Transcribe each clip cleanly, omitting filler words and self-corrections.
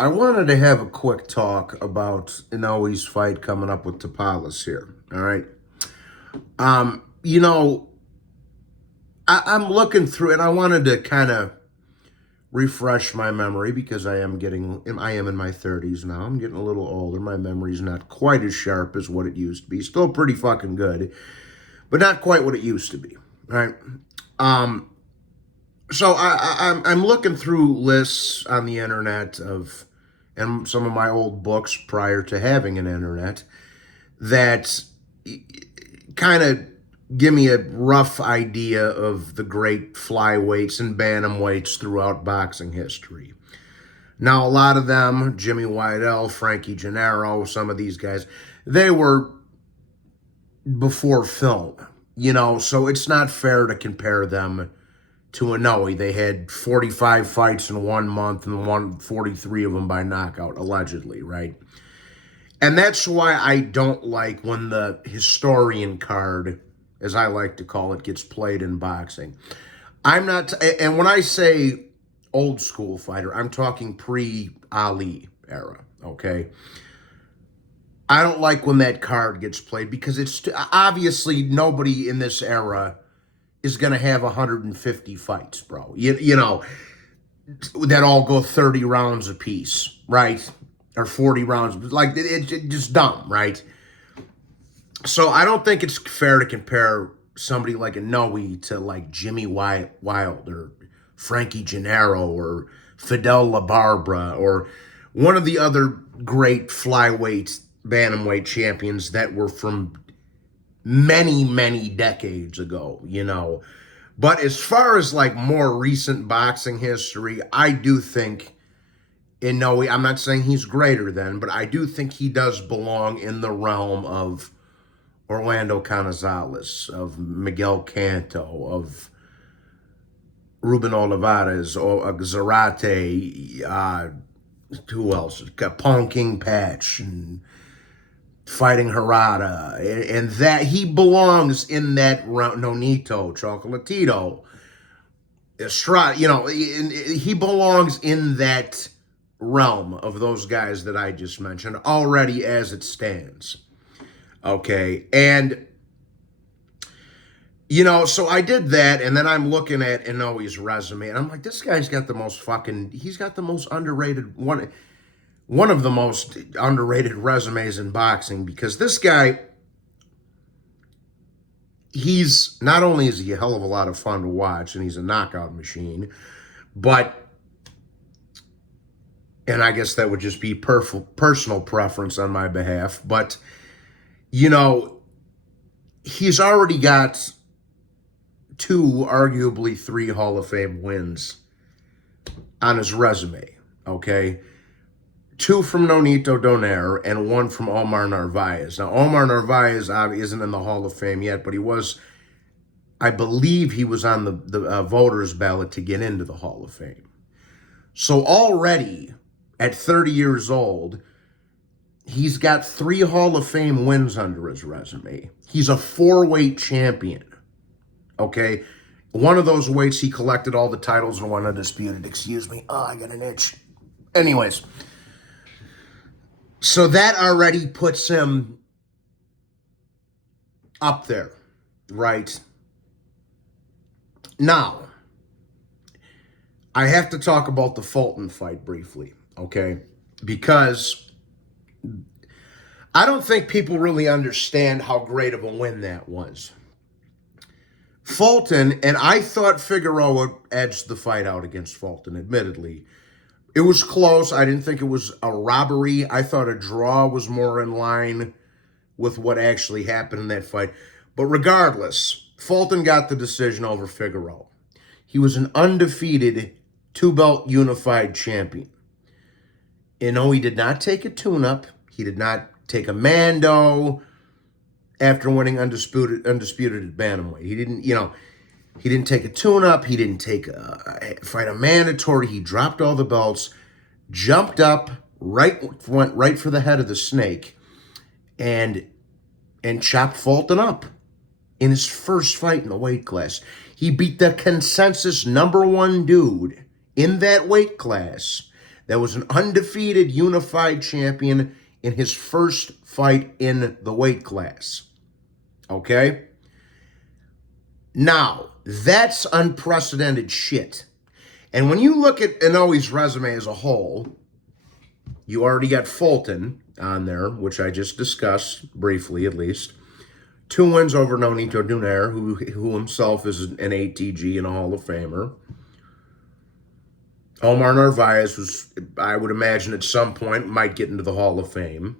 I wanted to have a quick talk about Inoue's fight coming up with Tapalas here. All right. You know, I'm looking through, and I wanted to kind of refresh my memory because I am in my 30s now. I'm getting a little older. My memory's not quite as sharp as what it used to be. Still pretty fucking good, but not quite what it used to be. All right. Um, so I'm looking through lists on the internet of, and some of my old books prior to having an internet that kind of give me a rough idea of the great flyweights and bantamweights throughout boxing history. Now, a lot of them, Jimmy Whitell, Frankie Gennaro, some of these guys, they were before film, so it's not fair to compare them to Inoue. They had 45 fights in 1 month and won 43 of them by knockout, allegedly, right? And that's why I don't like when the historian card, as I like to call it, gets played in boxing. And when I say old school fighter, I'm talking pre-Ali era, okay? I don't like when that card gets played because it's obviously nobody in this era is going to have 150 fights, bro. That all go 30 rounds apiece, right? Or 40 rounds. Like, it's just dumb, right? So I don't think it's fair to compare somebody like Inoue to like Jimmy Wild or Frankie Gennaro or Fidel LaBarbera or one of the other great flyweight, bantamweight champions that were from many, many decades ago, But as far as like more recent boxing history, I do think Inoue, I'm not saying he's greater than, but I do think he does belong in the realm of Orlando Canizales, of Miguel Canto, of Ruben Olivares, or Zarate, who else? Pong King Patch, and fighting Harada, and that he belongs in that round. Nonito, Chocolatito, Estrada, he belongs in that realm of those guys that I just mentioned already as it stands. Okay, and so I did that, and then I'm looking at Inoue's resume, and I'm like, this guy's got the most he's got the most underrated one of the most underrated resumes in boxing, because this guy, he's not only is he a hell of a lot of fun to watch, and he's a knockout machine, but, and I guess that would just be personal preference on my behalf, but, he's already got 2, arguably 3 Hall of Fame wins on his resume, okay? 2 from Nonito Donaire and 1 from Omar Narvaez. Now, Omar Narvaez isn't in the Hall of Fame yet, but I believe he was on the voters ballot to get into the Hall of Fame. So already, at 30 years old, he's got 3 Hall of Fame wins under his resume. He's a 4-weight champion, okay? One of those weights, he collected all the titles and won undisputed. Excuse me. Oh, I got an itch. Anyways, so that already puts him up there, right? Now, I have to talk about the Fulton fight briefly, okay? Because I don't think people really understand how great of a win that was. Fulton, and I thought Figueroa edged the fight out against Fulton, admittedly. It was close. I didn't think it was a robbery. I thought a draw was more in line with what actually happened in that fight. But regardless, Fulton got the decision over Figueroa. He was an undefeated 2-belt unified champion. Inoue did not take a tune-up. He did not take a Mando after winning undisputed at bantamweight. He didn't take a tune-up. He didn't fight a mandatory. He dropped all the belts, jumped up, went right for the head of the snake, and chopped Fulton up in his first fight in the weight class. He beat the consensus #1 dude in that weight class that was an undefeated unified champion in his first fight in the weight class. Okay? Now, that's unprecedented shit. And when you look at Inoue's resume as a whole, you already got Fulton on there, which I just discussed briefly at least. 2 wins over Nonito Donaire, who himself is an ATG and a Hall of Famer. Omar Narvaez was, I would imagine at some point, might get into the Hall of Fame.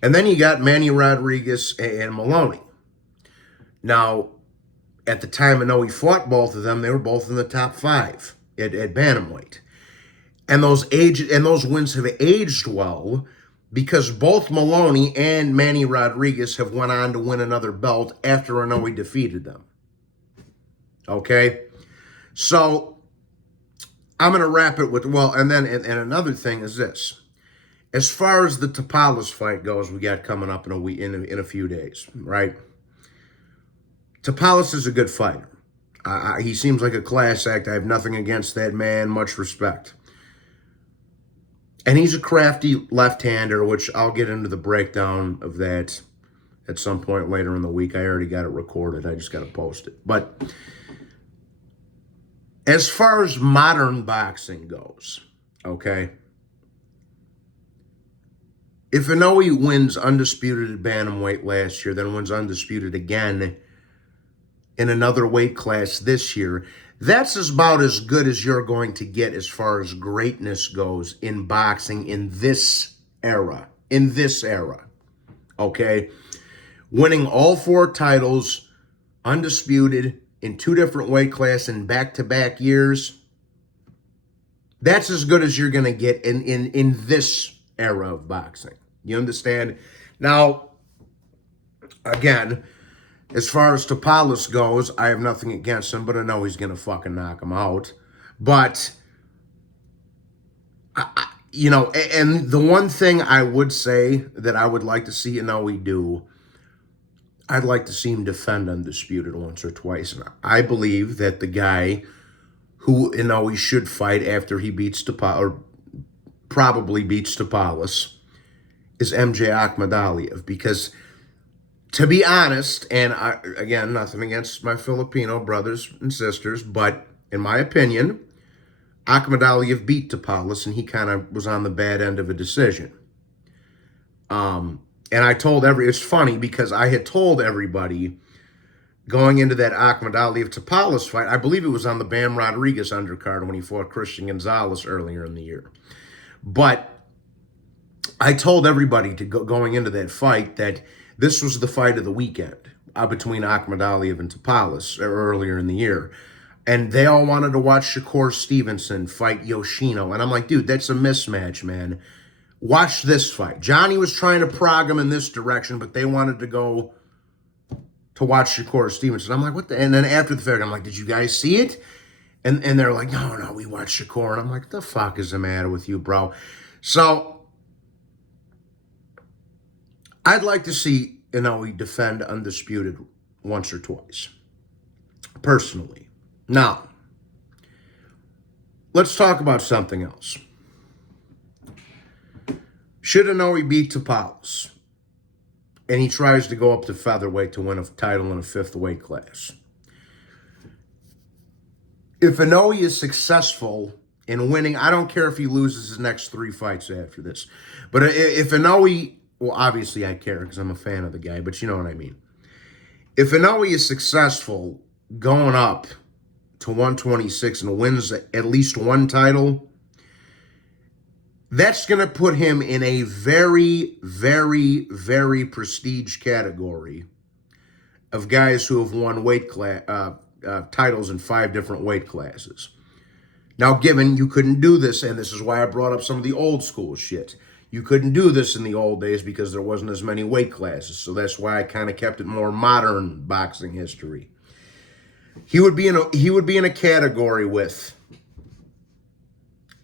And then you got Manny Rodriguez and Maloney. Now, at the time Inoue fought both of them, they were both in the top 5 at bantamweight. And those wins have aged well because both Maloney and Manny Rodriguez have went on to win another belt after Inoue defeated them. Okay? So, I'm going to wrap it with, and another thing is this. As far as the Tapales fight goes, we got coming up in a few days, right? Tapales is a good fighter. He seems like a class act. I have nothing against that man. Much respect. And he's a crafty left-hander, which I'll get into the breakdown of that at some point later in the week. I already got it recorded. I just got to post it. But as far as modern boxing goes, okay, if Inoue wins undisputed at bantamweight last year, then wins undisputed again in another weight class this year, that's about as good as you're going to get as far as greatness goes in boxing in this era. Okay? Winning all 4 titles, undisputed, in 2 different weight classes in back-to-back years, that's as good as you're going to get in this era of boxing. You understand? Now, again, as far as Tapales goes, I have nothing against him, but I know he's going to fucking knock him out. But, and the one thing I would say that I would like to see Inoue do, I'd like to see him defend undisputed once or twice. And I believe that the guy who Inoue should fight after he beats Tapales, or probably beats Tapales, is MJ Akhmadaliev, because to be honest, and again, nothing against my Filipino brothers and sisters, but in my opinion, Akhmadaliev beat Tapales, and he kind of was on the bad end of a decision. And it's funny because I had told everybody going into that Akhmadaliev-Tapales fight, I believe it was on the Bam Rodriguez undercard when he fought Christian Gonzalez earlier in the year. But I told everybody going into that fight that this was the fight of the weekend between Akhmadaliev and Tapales earlier in the year. And they all wanted to watch Shakur Stevenson fight Yoshino. And I'm like, dude, that's a mismatch, man. Watch this fight. Johnny was trying to prog him in this direction, but they wanted to go to watch Shakur Stevenson. I'm like, what the? And then after the fight, I'm like, did you guys see it? And they're like, no, we watched Shakur. And I'm like, what the fuck is the matter with you, bro? So I'd like to see Inoue defend undisputed once or twice, personally. Now, let's talk about something else. Should Inoue beat Tapales, and he tries to go up to featherweight to win a title in a 5th weight class? If Inoue is successful in winning, I don't care if he loses his next 3 fights after this, but if Inoue, well, obviously I care because I'm a fan of the guy, but you know what I mean. If Inoue is successful going up to 126 and wins at least 1 title, that's going to put him in a very, very, very prestige category of guys who have won weight titles in 5 different weight classes. Now, given you couldn't do this, and this is why I brought up some of the old school shit. You couldn't do this in the old days because there wasn't as many weight classes. So that's why I kind of kept it more modern boxing history. He would be in a category with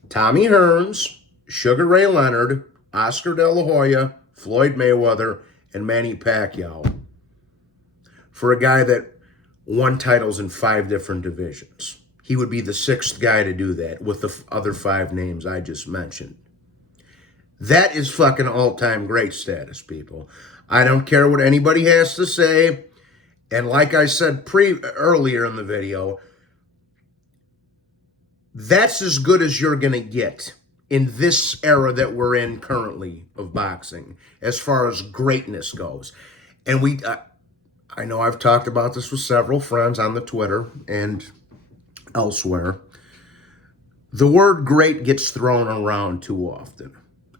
Tommy Hearns, Sugar Ray Leonard, Oscar De La Hoya, Floyd Mayweather, and Manny Pacquiao, for a guy that won titles in 5 different divisions. he would be the 6th guy to do that with the other 5 names I just mentioned. That is fucking all-time great status, people. I don't care what anybody has to say. And like I said earlier in the video, that's as good as you're going to get in this era that we're in currently of boxing, as far as greatness goes. And I know I've talked about this with several friends on the Twitter and elsewhere. The word great gets thrown around too often.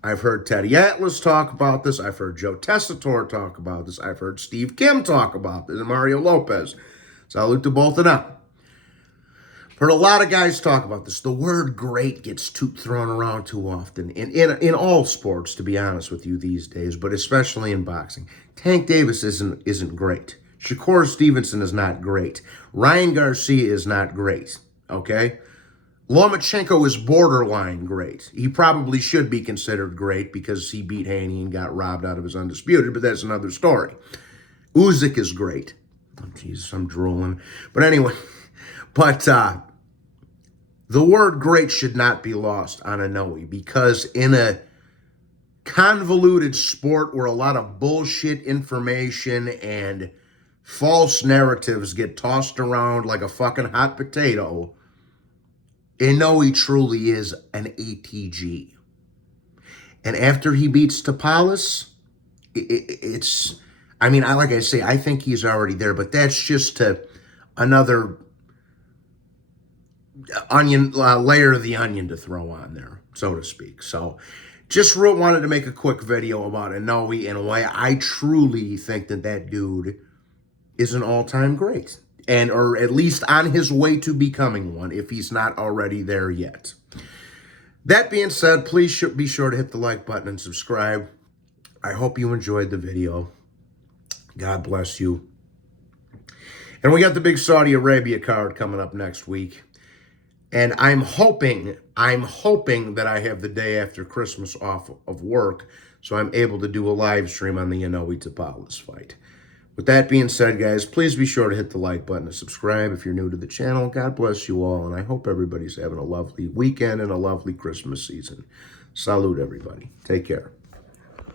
I've heard Teddy Atlas talk about this. I've heard Joe Tessitore talk about this. I've heard Steve Kim talk about this, and Mario Lopez. Salute to both of them. Heard a lot of guys talk about this. The word great gets thrown around too often. In all sports, to be honest with you these days, but especially in boxing. Tank Davis isn't great. Shakur Stevenson is not great. Ryan Garcia is not great. Okay? Lomachenko is borderline great. He probably should be considered great because he beat Haney and got robbed out of his undisputed, but that's another story. Usyk is great. Oh, Jesus, I'm drooling. But anyway, the word great should not be lost on Inoue, because in a convoluted sport where a lot of bullshit information and false narratives get tossed around like a fucking hot potato, Inoue truly is an ATG. And after he beats Tapales, like I say, I think he's already there, but that's just another layer of the onion to throw on there, so to speak. So just wanted to make a quick video about Inoue and why I truly think that dude is an all-time great, or at least on his way to becoming one, if he's not already there yet. That being said, please be sure to hit the like button and subscribe. I hope you enjoyed the video. God bless you. And we got the big Saudi Arabia card coming up next week. And I'm hoping that I have the day after Christmas off of work, so I'm able to do a live stream on the Inoue Tapales fight. With that being said, guys, please be sure to hit the like button and subscribe if you're new to the channel. God bless you all, and I hope everybody's having a lovely weekend and a lovely Christmas season. Salute, everybody. Take care.